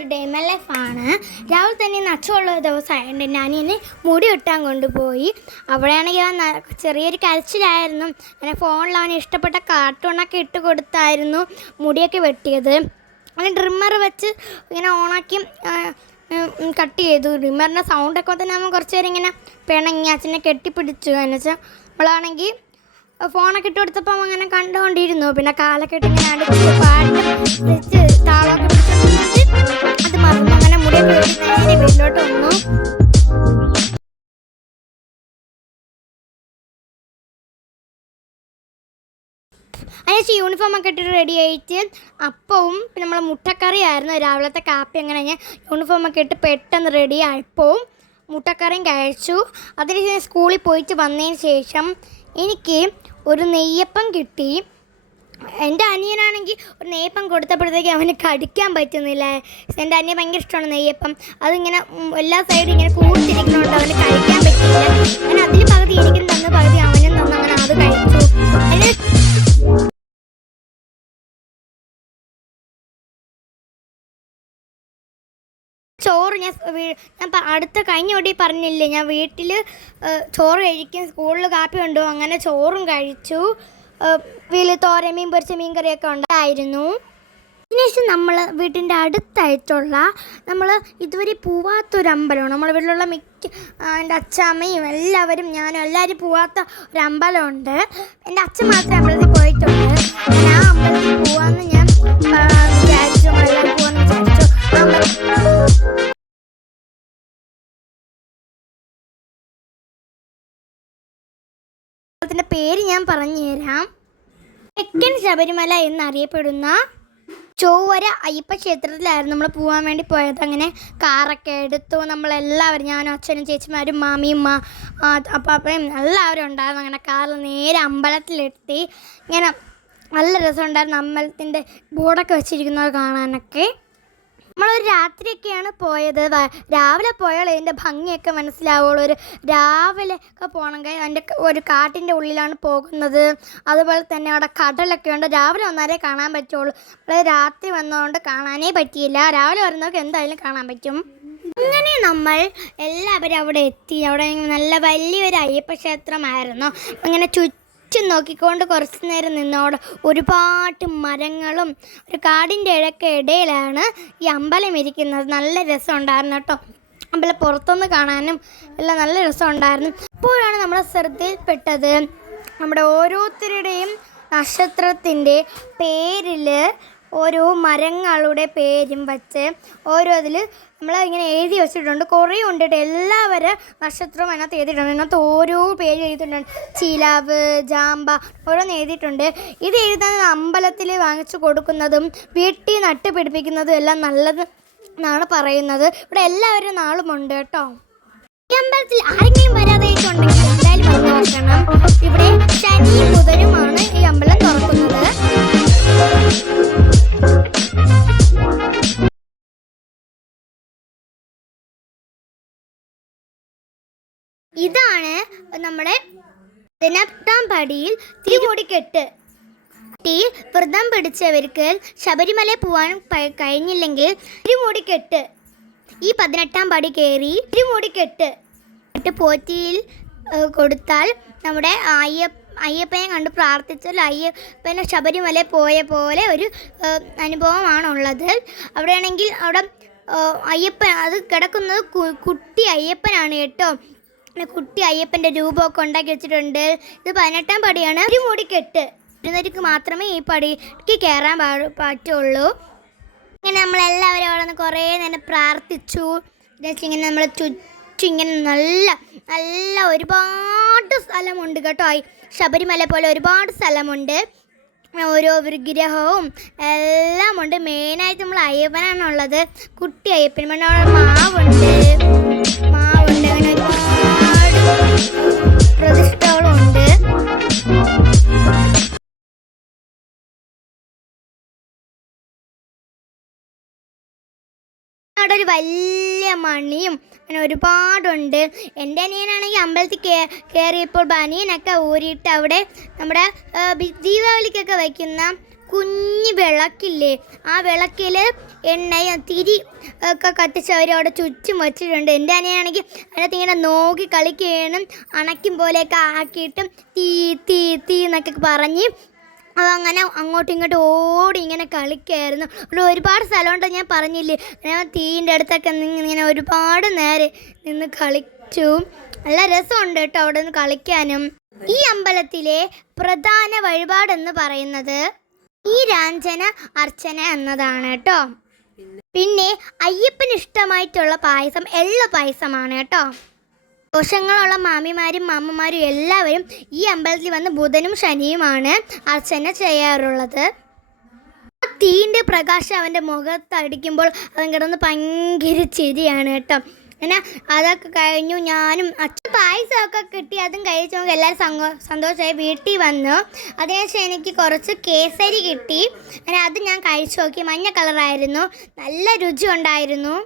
ഒരു ഡേമൻ ലൈഫാണ് രാവിലെ തന്നെ നച്ചുള്ള അച്ഛമുള്ള ദിവസമായതുകൊണ്ട് ഞാൻ ഇന്ന് മുടി വെട്ടാൻ കൊണ്ടുപോയി. അവിടെയാണെങ്കിൽ അവൻ ചെറിയൊരു കരച്ചിലായിരുന്നു. അങ്ങനെ ഫോണിൽ അവന് ഇഷ്ടപ്പെട്ട കാർട്ടൂണൊക്കെ ഇട്ട് കൊടുത്തായിരുന്നു മുടിയൊക്കെ വെട്ടിയത്. അങ്ങനെ ഡ്രിമ്മർ വെച്ച് ഇങ്ങനെ ഓണാക്കി കട്ട് ചെയ്തു. ഡ്രിമ്മറിന്റെ സൗണ്ടൊക്കെ തന്നെ നമ്മൾ കുറച്ച് നേരം ഇങ്ങനെ പിണങ്ങി അച്ഛനെ കെട്ടിപ്പിടിച്ചു. എന്ന് വെച്ചാൽ നമ്മളാണെങ്കിൽ ഫോണൊക്കെ ഇട്ട് കൊടുത്തപ്പോൾ അങ്ങനെ കണ്ടുകൊണ്ടിരുന്നു പിന്നെ കാലൊക്കെ ഇട്ട് ഇങ്ങനെ പാട്ട് വെച്ച് താളൊക്കെ പിടിച്ചിട്ട് അത് മറന്നു അങ്ങനെ മുടിയൊക്കെ വെട്ടി വീട്ടിലോട്ട് വന്നു. അതിനുശേഷം യൂണിഫോം ഒക്കെ ഇട്ടിട്ട് റെഡി ആയിട്ട് അപ്പവും പിന്നെ നമ്മളെ മുട്ടക്കറി ആയിരുന്നു രാവിലത്തെ കാപ്പി അങ്ങനെ ഞാൻ യൂണിഫോം ഒക്കെ ഇട്ട് പെട്ടെന്ന് റെഡി ആയപ്പോവും മുട്ടക്കറിയും കഴിച്ചു. അതിനുശേഷം സ്കൂളിൽ പോയിട്ട് വന്നതിന് ശേഷം എനിക്ക് ഒരു നെയ്യപ്പം കിട്ടി. എന്റെ അനിയനാണെങ്കിൽ ഒരു നെയ്യപ്പം കൊടുത്തപ്പോഴത്തേക്ക് അവന് കടിക്കാൻ പറ്റുന്നില്ല. എന്റെ അനിയൻ ഭയങ്കര ഇഷ്ടമാണ് നെയ്യപ്പം. അതിങ്ങനെ എല്ലാ സൈഡും ഇങ്ങനെ കൂട്ടിരിക്കുന്നതുകൊണ്ട് അവന് കഴിക്കാൻ പറ്റില്ല ഞാൻ അതിൽ പകുതി എനിക്കും തന്നു പകുതി അവനും തന്നു അങ്ങനെ അത് കഴിച്ചു. ചോറ് ഞാൻ ഞാൻ അടുത്ത കഴിഞ്ഞ ഓടി പറഞ്ഞില്ലേ ഞാൻ വീട്ടിൽ ചോറ് കഴിക്കും സ്കൂളിൽ കാപ്പി കൊണ്ടുപോകും അങ്ങനെ ചോറും കഴിച്ചു. വീട്ടിൽ തോര മീൻ പൊരിച്ച മീൻ കറിയൊക്കെ ഉണ്ടായിരുന്നു അതിനുശേഷം നമ്മൾ വീട്ടിന്റെ അടുത്തായിട്ടുള്ള നമ്മൾ ഇതുവരെ പോവാത്തൊരു അമ്പലമാണ് നമ്മുടെ വീട്ടിലുള്ള മിക്ക എന്റെ അച്ഛമ്മയും എല്ലാവരും ഞാനും എല്ലാവരും പോവാത്ത ഒരു അമ്പലമുണ്ട് എന്റെ അച്ഛൻ മാത്രമേ അമ്പലത്തിൽ പോയിട്ടുണ്ട് ഞാൻ അമ്പലത്തിന്റെ പേര് ഞാൻ പറഞ്ഞു തരാം. തെക്കൻ ശബരിമല എന്നറിയപ്പെടുന്ന ചൊവ്വര അയ്യപ്പ ക്ഷേത്രത്തിലായിരുന്നു നമ്മൾ പോകാൻ വേണ്ടി പോയത്. അങ്ങനെ കാറൊക്കെ എടുത്തു. നമ്മളെല്ലാവരും ഞാനും അച്ഛനും ചേച്ചിമാരും മാമിയും മാ അപ്പാപ്പയും എല്ലാവരും ഉണ്ടായിരുന്നു. അങ്ങനെ കാറിൽ നേരെ അമ്പലത്തിലെത്തി. ഇങ്ങനെ നല്ല രസമുണ്ടായിരുന്നു. അമ്പലത്തിന്റെ ബോർഡൊക്കെ വെച്ചിരിക്കുന്നത് കാണാനൊക്കെ. നമ്മളൊരു രാത്രിയൊക്കെയാണ് പോയത്. രാവിലെ പോയാൽ അതിന്റെ ഭംഗിയൊക്കെ മനസ്സിലാവുള്ളൂ. ഒരു രാവിലെ ഒക്കെ പോകണമെങ്കിൽ അതിന്റെ ഒരു കാട്ടിന്റെ ഉള്ളിലാണ് പോകുന്നത്. അതുപോലെ തന്നെ അവിടെ കടലൊക്കെ ഉണ്ട്. രാവിലെ വന്നാലേ കാണാൻ പറ്റുള്ളൂ. നമ്മൾ രാത്രി വന്നതുകൊണ്ട് കാണാനേ പറ്റിയില്ല. രാവിലെ വരുന്നവർക്ക് എന്തായാലും കാണാൻ പറ്റും. അങ്ങനെ നമ്മൾ എല്ലാവരും അവിടെ എത്തി. അവിടെ നല്ല വലിയൊരു അയ്യപ്പ ക്ഷേത്രമായിരുന്നു. അങ്ങനെ ചുറ്റും നോക്കിക്കൊണ്ട് കുറച്ച് നേരം നിന്നോട് ഒരുപാട് മരങ്ങളും ഒരു കാടിന്റെ ഇഴക്ക ഇടയിലാണ് ഈ അമ്പലം ഇരിക്കുന്നത്. നല്ല രസമുണ്ടായിരുന്നു കേട്ടോ. അമ്പലം പുറത്തുനിന്ന് കാണാനും എല്ലാം നല്ല രസമുണ്ടായിരുന്നു. ഇപ്പോഴാണ് നമ്മുടെ ശ്രദ്ധയിൽപ്പെട്ടത്. നമ്മുടെ ഓരോരുത്തരുടെയും നക്ഷത്രത്തിന്റെ പേരിൽ ഓരോ മരങ്ങളുടെ പേരും വച്ച് ഓരോ അതിൽ നമ്മൾ ഇങ്ങനെ എഴുതി വെച്ചിട്ടുണ്ട്. കുറേ ഉണ്ട് കേട്ടോ. എല്ലാവരും നക്ഷത്രവും അതിനകത്ത് എഴുതിയിട്ടുണ്ട്. അതിനകത്ത് ഓരോ പേര് എഴുതിയിട്ടുണ്ട്. ചീലാവ് ജാമ്പ ഓരോന്ന് എഴുതിയിട്ടുണ്ട്. ഇത് എഴുതുന്നത് അമ്പലത്തിൽ വാങ്ങിച്ചു കൊടുക്കുന്നതും വീട്ടിൽ നട്ട് പിടിപ്പിക്കുന്നതും എല്ലാം നല്ലത് എന്നാണ് പറയുന്നത്. ഇവിടെ എല്ലാവരും നാളുമുണ്ട് കേട്ടോ. ഈ അമ്പലത്തിൽ ആരെങ്കിലും ഇതാണ് നമ്മുടെ പതിനെട്ടാം പടിയിൽ തിരുമുടിക്കെട്ട്. ിയിൽ വ്രതം പിടിച്ചവർക്ക് ശബരിമല പോവാൻ കഴിഞ്ഞില്ലെങ്കിൽ തിരുമുടിക്കെട്ട്. ഈ പതിനെട്ടാം പടി കയറി തിരുമുടിക്കെട്ട്. കെട്ട് പോറ്റിയിൽ കൊടുത്താൽ നമ്മുടെ അയ്യ അയ്യപ്പനെ കണ്ട് പ്രാർത്ഥിച്ചാൽ അയ്യപ്പനെ ശബരിമല പോയ പോലെ ഒരു അനുഭവമാണ് അനുഭവമാണുള്ളത്. അവിടെയാണെങ്കിൽ അവിടെ അയ്യപ്പൻ അത് കിടക്കുന്നത് കുട്ടി അയ്യപ്പനാണ് കേട്ടോ. കുട്ടി അയ്യപ്പന്റെ രൂപമൊക്കെ ഉണ്ടാക്കി വെച്ചിട്ടുണ്ട്. ഇത് പതിനെട്ടാം പടിയാണ്. ഒരു മുടി കെട്ട് ഇരുന്നവർക്ക് മാത്രമേ ഈ പടിക്ക് കയറാൻ പാട്ടുള്ളൂ പറ്റുള്ളൂ. ഇങ്ങനെ നമ്മളെല്ലാവരും അവിടെ നിന്ന് കുറേ നേരം പ്രാർത്ഥിച്ചു. ഇങ്ങനെ നമ്മൾ ചുറ്റും ഇങ്ങനെ നല്ല നല്ല ഒരുപാട് സ്ഥലമുണ്ട് കേട്ടോ. ശബരിമല പോലെ ഒരുപാട് സ്ഥലമുണ്ട്. ഓരോ വിഗ്രഹവും എല്ലാം ഉണ്ട് മെയിനായിട്ട് നമ്മൾ അയ്യപ്പനാണുള്ളത്. കുട്ടി അയ്യപ്പൻ പിന്നെ മാവുണ്ട്. മാവുണ്ട് ഒരു വലിയ മണിയും അങ്ങനെ ഒരുപാടുണ്ട്. എന്റെ അനിയനാണെങ്കിൽ അമ്പലത്തിൽ കേ കയറിയപ്പോൾ ബനിയനൊക്കെ ഊരിയിട്ട് അവിടെ നമ്മുടെ ദീപാവലിക്കൊക്കെ വയ്ക്കുന്ന കുഞ്ഞു വിളക്കില്ലേ ആ വിളക്കിൽ എണ്ണയും തിരി ഒക്കെ കത്തിച്ച് അവർ അവിടെ ചുറ്റും വെച്ചിട്ടുണ്ട്. എന്റെ അനിയാണെങ്കിൽ അതിനകത്ത് ഇങ്ങനെ നോക്കി കളിക്കുകയും അണയ്ക്കും പോലെയൊക്കെ ആക്കിയിട്ടും തീ തീ തീ എന്നൊക്കെ പറഞ്ഞ് അതങ്ങനെ അങ്ങോട്ടും ഇങ്ങോട്ടും ഓടി ഇങ്ങനെ കളിക്കായിരുന്നു. ഇവിടെ ഒരുപാട് സ്ഥലമുണ്ട് ഞാൻ പറഞ്ഞില്ലേ? ഞാൻ തീന്റെ അടുത്തൊക്കെ ഇങ്ങനെ ഒരുപാട് നേരം നിന്ന് കളിച്ചു. നല്ല രസമുണ്ട് കേട്ടോ അവിടെ നിന്ന് കളിക്കാനും. ഈ അമ്പലത്തിലെ പ്രധാന വഴിപാടെന്ന് പറയുന്നത് ഈ രാഞ്ചന അർച്ചന എന്നതാണ് കേട്ടോ. പിന്നെ അയ്യപ്പന് ഇഷ്ടമായിട്ടുള്ള പായസം എള്ള പായസമാണ് കേട്ടോ. ദോഷങ്ങളുള്ള മാമിമാരും മാമ്മമാരും എല്ലാവരും ഈ അമ്പലത്തിൽ വന്ന് ബുധനും ശനിയുമാണ് അർച്ചന ചെയ്യാറുള്ളത്. തീന്റെ പ്രകാശം അവന്റെ മുഖത്ത് അടിക്കുമ്പോൾ അവൻ കിടന്ന് ഭയങ്കര ചിരിയാണ് കേട്ടോ. അങ്ങനെ അതൊക്കെ കഴിഞ്ഞു. ഞാനും അച്ഛൻ പായസമൊക്കെ കിട്ടി. അതും കഴിച്ചു നോക്കി എല്ലാവരും സന്തോഷമായി വീട്ടിൽ വന്നു. അതിനുശേഷം എനിക്ക് കുറച്ച് കേസരി കിട്ടി. അങ്ങനെ അത് ഞാൻ കഴിച്ചു നോക്കി. മഞ്ഞ കളറായിരുന്നു. നല്ല രുചി ഉണ്ടായിരുന്നു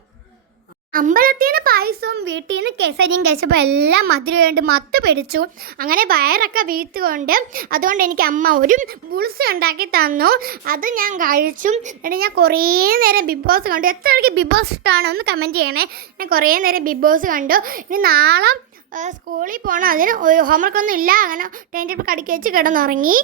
അമ്പലത്തിൽ നിന്ന് പായസവും വീട്ടിൽ നിന്ന് കേസരിയും കഴിച്ചപ്പോൾ എല്ലാം മധുരം കൊണ്ട് മത്ത് പിടിച്ചു. അങ്ങനെ വയറൊക്കെ വീഴ്ത്തുകൊണ്ട് അതുകൊണ്ട് എനിക്ക് അമ്മ ഒരു ബുൾസ് ഉണ്ടാക്കി തന്നു. അത് ഞാൻ കഴിച്ചു. എന്നിട്ട് ഞാൻ കുറേ നേരം ബിഗ് ബോസ് കണ്ടു. എത്ര പേർക്ക് ബിഗ് ബോസ് ഇഷ്ടമാണോ ഒന്ന് കമന്റ് ചെയ്യണേ. ഞാൻ കുറേ നേരം ബിഗ് ബോസ് കണ്ടു. ഇനി നാളെ സ്കൂളിൽ പോകണം അതിന് ഹോംവർക്ക് ഒന്നും ഇല്ല. അങ്ങനെ ടൈം ടേബിൾ കടിക്കുക വെച്ച് കിടന്നുറങ്ങി.